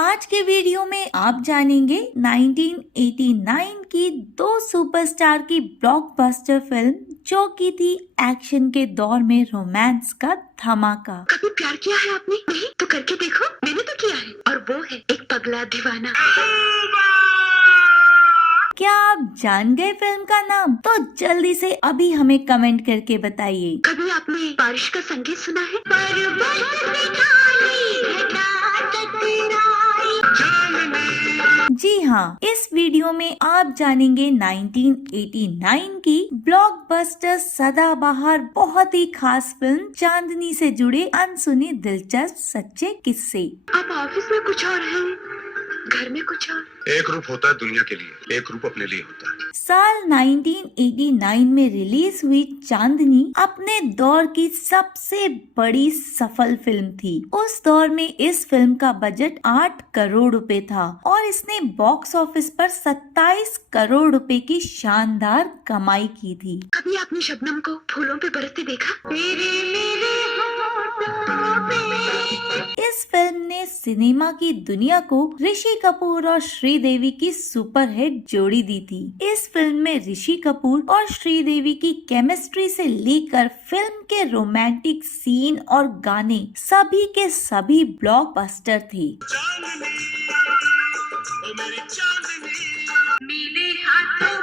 आज के वीडियो में आप जानेंगे 1989 की दो सुपरस्टार की ब्लॉकबस्टर फिल्म जो की थी एक्शन के दौर में रोमांस का धमाका। कभी प्यार किया है आपने? नहीं तो करके देखो, मैंने तो किया है और वो है एक पगला दीवाना। क्या आप जान गए फिल्म का नाम? तो जल्दी से अभी हमें कमेंट करके बताइए। कभी आपने बारिश का संगीत सुना है? जी हाँ, इस वीडियो में आप जानेंगे 1989 की ब्लॉकबस्टर सदाबहार बहुत ही खास फिल्म चांदनी से जुड़े अनसुने दिलचस्प सच्चे किस्से। आप ऑफिस में कुछ और हैं, घर में कुछ और। एक रूप होता है दुनिया के लिए, एक रूप अपने लिए होता है। साल 1989 में रिलीज हुई चांदनी अपने दौर की सबसे बड़ी सफल फिल्म थी। उस दौर में इस फिल्म का बजट 8 करोड़ रुपए था और इसने बॉक्स ऑफिस पर 27 करोड़ रुपए की शानदार कमाई की थी। कभी आपने शबनम को फूलों पे बरसते देखा? इस फिल्म ने सिनेमा की दुनिया को ऋषि कपूर और श्रीदेवी की सुपरहिट जोड़ी दी थी। इस फिल्म में ऋषि कपूर और श्रीदेवी की केमिस्ट्री से लेकर फिल्म के रोमांटिक सीन और गाने सभी के सभी ब्लॉकबस्टर थे। मेरे हाथों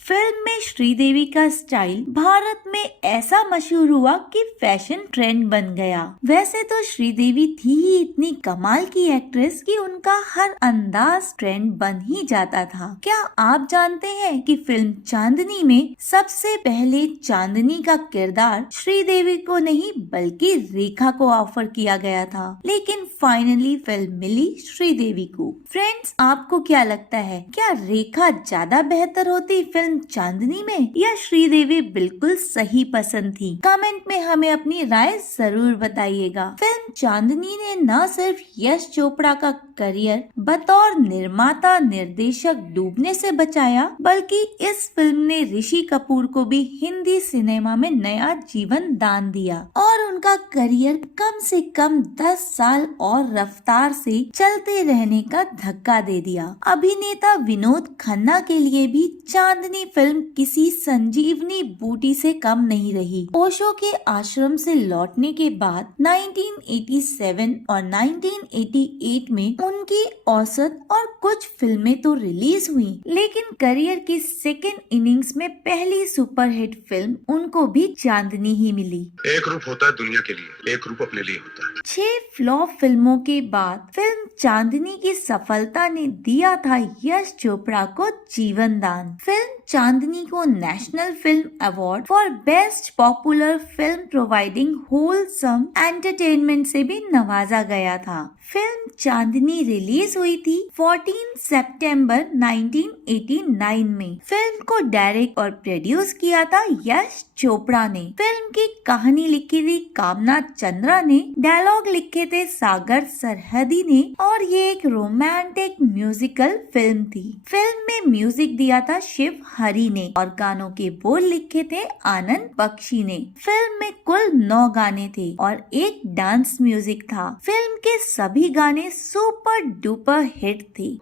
फिल्म में श्रीदेवी का स्टाइल भारत में ऐसा मशहूर हुआ कि फैशन ट्रेंड बन गया। वैसे तो श्रीदेवी थी ही इतनी कमाल की एक्ट्रेस कि उनका हर अंदाज ट्रेंड बन ही जाता था। क्या आप जानते हैं कि फिल्म चांदनी में सबसे पहले चांदनी का किरदार श्रीदेवी को नहीं बल्कि रेखा को ऑफर किया गया था, लेकिन फाइनली फिल्म मिली श्रीदेवी को। फ्रेंड्स, आपको क्या लगता है, क्या रेखा ज्यादा बेहतर होती फिल्म चांदनी में या श्रीदेवी बिल्कुल सही पसंद थी? कमेंट में हमें अपनी राय जरूर बताइएगा। फिल्म चांदनी ने न सिर्फ यश चोपड़ा का करियर बतौर निर्माता निर्देशक डूबने से बचाया, बल्कि इस फिल्म ने ऋषि कपूर को भी हिंदी सिनेमा में नया जीवन दान दिया और उनका करियर कम से कम 10 साल और रफ्तार से चलते रहने का धक्का दे दिया। अभिनेता विनोद खन्ना के लिए भी चांदनी फिल्म किसी संजीवनी बूटी से कम नहीं रही। ओशो के आश्रम से लौटने के बाद 1987 और 1988 में उनकी औसत और कुछ फिल्में तो रिलीज हुई, लेकिन करियर की सेकेंड इनिंग्स में पहली सुपरहिट फिल्म उनको भी चांदनी ही मिली। एक रूप होता है दुनिया के लिए, एक रूप अपने लिए होता है। 6 फ्लॉप फिल्मों के बाद फिल्म चांदनी की सफलता ने दिया था यश चोपड़ा को जीवन दान। फिल्म चांदनी को national film award for best popular film providing wholesome entertainment से भी नवाजा गया था। फिल्म चांदनी रिलीज हुई थी 14 सितंबर 1989 में। फिल्म को डायरेक्ट और प्रोड्यूस किया था यश चोपड़ा ने। फिल्म की कहानी लिखी थी कामना चंद्रा ने, डायलॉग लिखे थे सागर सरहदी ने और ये एक रोमांटिक म्यूजिकल फिल्म थी। फिल्म में म्यूजिक दिया था शिव हरी ने और गानों के बोल लिखे थे आनंद बख्शी ने। फिल्म में कुल 9 गाने थे और एक डांस म्यूजिक था। फिल्म के सभी गाने सुपर डुपर हिट थे।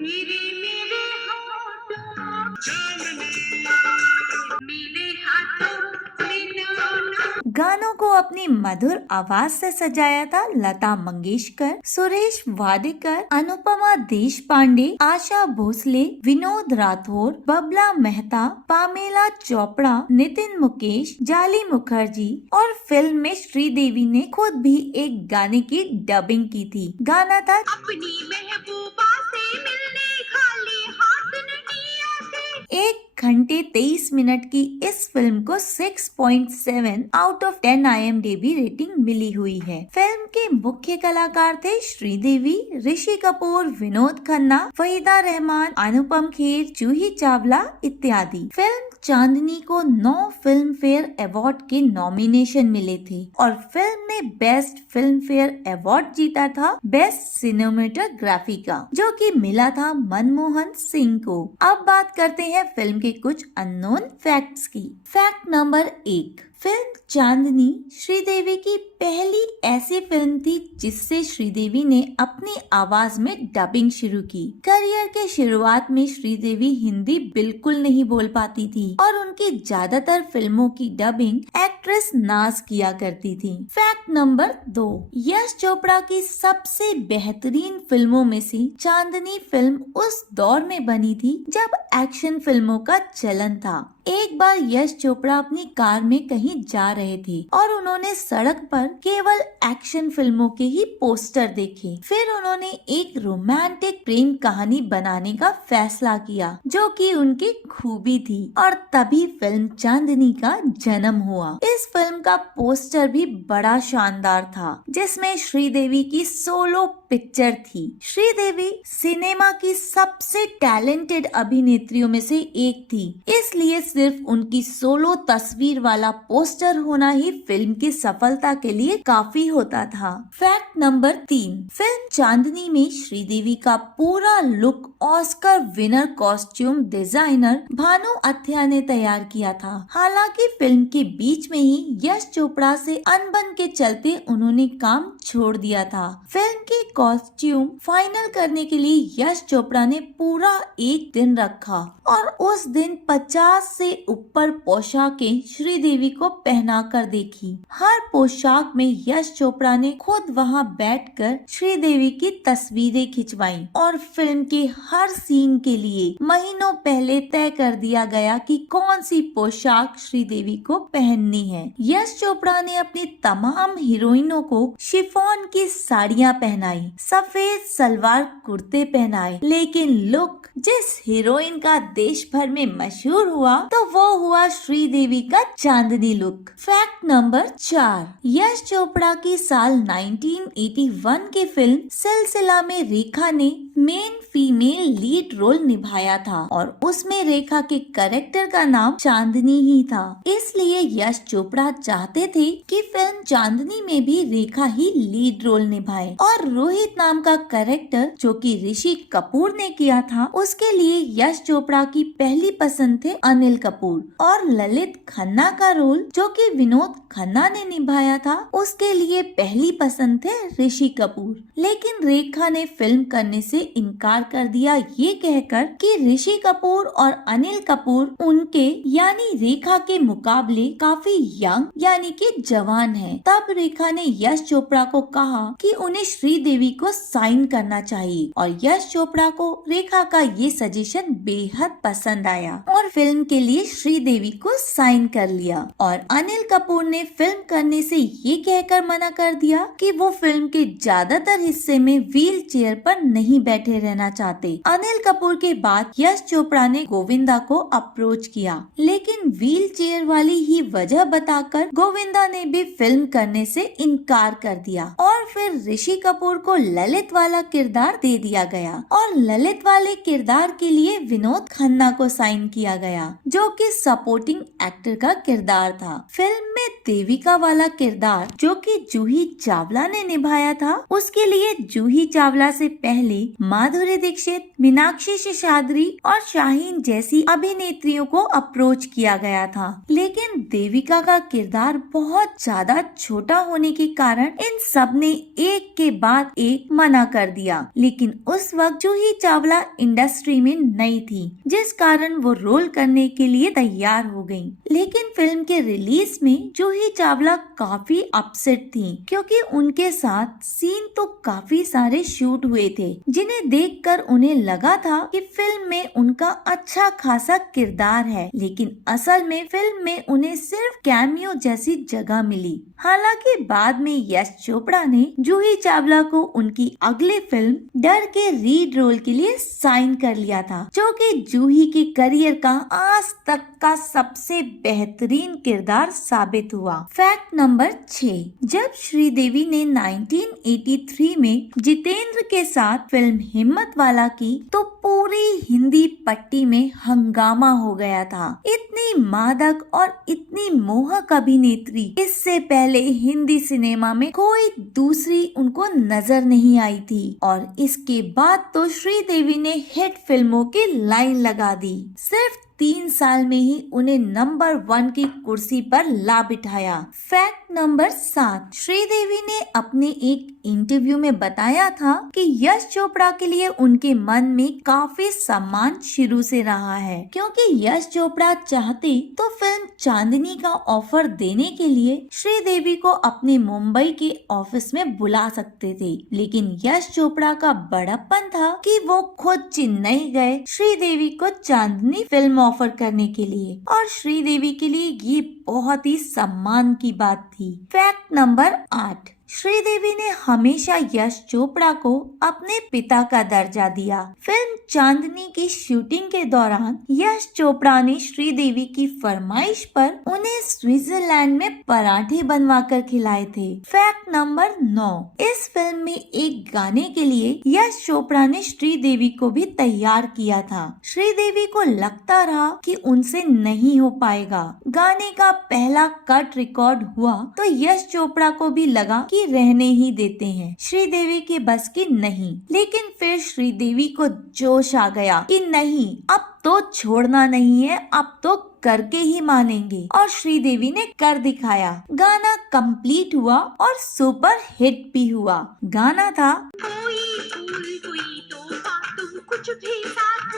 गानों को अपनी मधुर आवाज से सजाया था लता मंगेशकर, सुरेश वाडेकर, अनुपमा देशपांडे, आशा भोसले, विनोद राठौर, बबला मेहता, पामेला चोपड़ा, नितिन मुकेश, जाली मुखर्जी और फिल्म में श्रीदेवी ने खुद भी एक गाने की डबिंग की थी। गाना था अपनी महबूबा से मिलने खाली हाथ नहीं आते। 1 घंटे 23 मिनट की इस फिल्म को 6.7 आउट ऑफ 10 IMDb रेटिंग मिली हुई है। फिल्म के मुख्य कलाकार थे श्रीदेवी, ऋषि कपूर, विनोद खन्ना, वहीदा रहमान, अनुपम खेर, जूही चावला इत्यादि। फिल्म चांदनी को 9 फिल्म फेयर अवार्ड के नॉमिनेशन मिले थे और फिल्म ने बेस्ट फिल्म फेयर अवार्ड जीता था बेस्ट सिनेमेटोग्राफी का, जो कि मिला था मनमोहन सिंह को। अब बात करते हैं फिल्म के कुछ अननोन फैक्ट्स की। फैक्ट नंबर 1, फिल्म चांदनी श्रीदेवी की पहली ऐसी फिल्म थी जिससे श्रीदेवी ने अपनी आवाज में डबिंग शुरू की। करियर के शुरुआत में श्रीदेवी हिंदी बिल्कुल नहीं बोल पाती थी और उनकी ज्यादातर फिल्मों की डबिंग एक्ट्रेस नाज किया करती थी। फैक्ट नंबर 2, यश चोपड़ा की सबसे बेहतरीन फिल्मों में से चांदनी फिल्म उस दौर में बनी थी जब एक्शन फिल्मों का चलन था। एक बार यश चोपड़ा अपनी कार में कहीं जा रहे थे और उन्होंने सड़क पर केवल एक्शन फिल्मों के ही पोस्टर देखे। फिर उन्होंने एक रोमांटिक प्रेम कहानी बनाने का फैसला किया जो कि उनकी खूबी थी और तभी फिल्म चांदनी का जन्म हुआ। इस फिल्म का पोस्टर भी बड़ा शानदार था जिसमें श्रीदेवी की सोलो पिक्चर थी। श्रीदेवी सिनेमा की सबसे टैलेंटेड अभिनेत्रियों में से एक थी, इसलिए सिर्फ उनकी सोलो तस्वीर वाला पोस्टर होना ही फिल्म की सफलता के लिए काफी होता था। फैक्ट नंबर 3, फिल्म चांदनी में श्रीदेवी का पूरा look Oscar winner costume designer Bhanu Athaiya ने तैयार किया था। हालांकि फिल्म के बीच में ही यश चोपड़ा से अनबन के चलते उन्होंने काम छोड़ दिया था। फिल्म की कॉस्ट्यूम फाइनल करने के लिए यश चोपड़ा ने पूरा एक दिन रखा और उस दिन 50 से ऊपर पोशाकें श्रीदेवी को पहना कर देखी। हर पोशाक में यश चोपड़ा ने खुद वहां बैठकर श्रीदेवी की तस्वीरें खिंचवाई और फिल्म के हर सीन के लिए महीनों पहले तय कर दिया गया कि कौन सी पोशाक श्रीदेवी को पहननी है। यश चोपड़ा ने अपनी तमाम हीरोइनों को शिफॉन की साड़ियां पहनाई, सफेद सलवार कुर्ते पहनाए, लेकिन लुक जिस हीरोइन का देश भर में मशहूर हुआ तो वो हुआ श्रीदेवी का चांदनी look. Fact number 4, Yash Chopra की साल 1981 की फिल्म सिलसिला में रेखा ने मेन फीमेल लीड रोल निभाया था और उसमें रेखा के कैरेक्टर का नाम चांदनी ही था। इसलिए यश चोपड़ा चाहते थे कि फिल्म चांदनी में भी रेखा ही लीड रोल निभाए और रोहित नाम का कैरेक्टर जो कि ऋषि कपूर ने किया था उसके लिए यश चोपड़ा की पहली पसंद थे अनिल कपूर और ललित खन्ना का रोल जो कि विनोद खन्ना ने निभाया था उसके लिए पहली पसंद थे ऋषि कपूर। लेकिन रेखा ने फिल्म करने से इनकार कर दिया ये कहकर कि ऋषि कपूर और अनिल कपूर उनके यानी रेखा के मुकाबले काफी यंग यानी कि जवान हैं। तब रेखा ने यश चोपड़ा को कहा कि उन्हें श्रीदेवी को साइन करना चाहिए और यश चोपड़ा को रेखा का ये सजेशन बेहद पसंद आया और फिल्म के लिए श्रीदेवी को साइन कर लिया। और अनिल कपूर ने फिल्म करने से ये कहकर मना कर दिया कि वो फिल्म के ज्यादातर हिस्से में व्हील चेयर पर नहीं बैठे रहना चाहते। अनिल कपूर के बाद यश चोपड़ा ने गोविंदा को अप्रोच किया लेकिन व्हील चेयर वाली ही वजह बताकर गोविंदा ने भी फिल्म करने से इनकार कर दिया और फिर ऋषि कपूर को ललित वाला किरदार दे दिया गया और ललित वाले किरदार के लिए विनोद खन्ना को साइन किया गया जो कि सपोर्टिंग एक्टर का किरदार था। फिल्म में देविका वाला किरदार जो कि जूही चावला ने निभाया था उसके लिए जूही चावला से पहले माधुरी दीक्षित, मीनाक्षी शेषाद्री और शाहीन जैसी अभिनेत्रियों को अप्रोच किया गया था। लेकिन देविका का किरदार बहुत ज्यादा छोटा होने के कारण इन सब ने एक के बाद एक मना कर दिया। लेकिन उस वक्त जूही चावला इंडस्ट्री में नई थी जिस कारण वो रोल करने के लिए तैयार हो गयी। लेकिन फिल्म के रिलीज में जूही चावला काफी अपसेट थी क्योंकि उनके साथ सीन तो काफी सारे शूट हुए थे जिन्हें देखकर उन्हें लगा था कि फिल्म में उनका अच्छा खासा किरदार है, लेकिन असल में फिल्म में उन्हें सिर्फ कैमियो जैसी जगह मिली। हालांकि बाद में यश चोपड़ा ने जूही चावला को उनकी अगली फिल्म डर के लीड रोल के लिए साइन कर लिया था जो कि जूही के करियर का आज तक का सबसे बेहतरीन किरदार साबित हुआ। फैक्ट नंबर 6, जब श्रीदेवी ने 1983 में जितेंद्र के साथ फिल्म हिम्मत वाला की तो पूरी हिंदी पट्टी में हंगामा हो गया था। इतनी मादक और इतनी मोहक अभिनेत्री इससे पहले हिंदी सिनेमा में कोई दूसरी उनको नजर नहीं आई थी और इसके बाद तो श्रीदेवी ने हिट फिल्मों की लाइन लगा दी। सिर्फ 3 साल में ही उन्हें नंबर 1 की कुर्सी पर ला बिठाया। फैक्ट नंबर 7, श्रीदेवी ने अपने एक इंटरव्यू में बताया था कि यश चोपड़ा के लिए उनके मन में काफी सम्मान शुरू से रहा है, क्योंकि यश चोपड़ा चाहते तो फिल्म चांदनी का ऑफर देने के लिए श्रीदेवी को अपने मुंबई के ऑफिस में बुला सकते थे, लेकिन यश चोपड़ा का बड़प्पन था कि वो खुद चेन्नई गए श्रीदेवी को चांदनी फिल्म ऑफर करने के लिए, और श्रीदेवी के लिए ये बहुत ही सम्मान की बात थी। फैक्ट नंबर 8, श्रीदेवी ने हमेशा यश चोपड़ा को अपने पिता का दर्जा दिया। फिल्म चांदनी की शूटिंग के दौरान यश चोपड़ा ने श्रीदेवी की फरमाइश पर उन्हें स्विट्जरलैंड में पराठे बनवा कर खिलाए थे। फैक्ट नंबर 9, इस फिल्म में एक गाने के लिए यश चोपड़ा ने श्रीदेवी को भी तैयार किया था। श्रीदेवी को लगता रहा कि उनसे नहीं हो पाएगा। गाने का पहला कट रिकॉर्ड हुआ तो यश चोपड़ा को भी लगा कि रहने ही देते हैं, श्रीदेवी के बस की नहीं, लेकिन फिर श्रीदेवी को जोश आ गया कि नहीं, अब तो छोड़ना नहीं है, अब तो करके ही मानेंगे, और श्रीदेवी ने कर दिखाया। गाना कंप्लीट हुआ और सुपर हिट भी हुआ। गाना था कोई फूल कोई तोहफा तुम कुछ भी साथ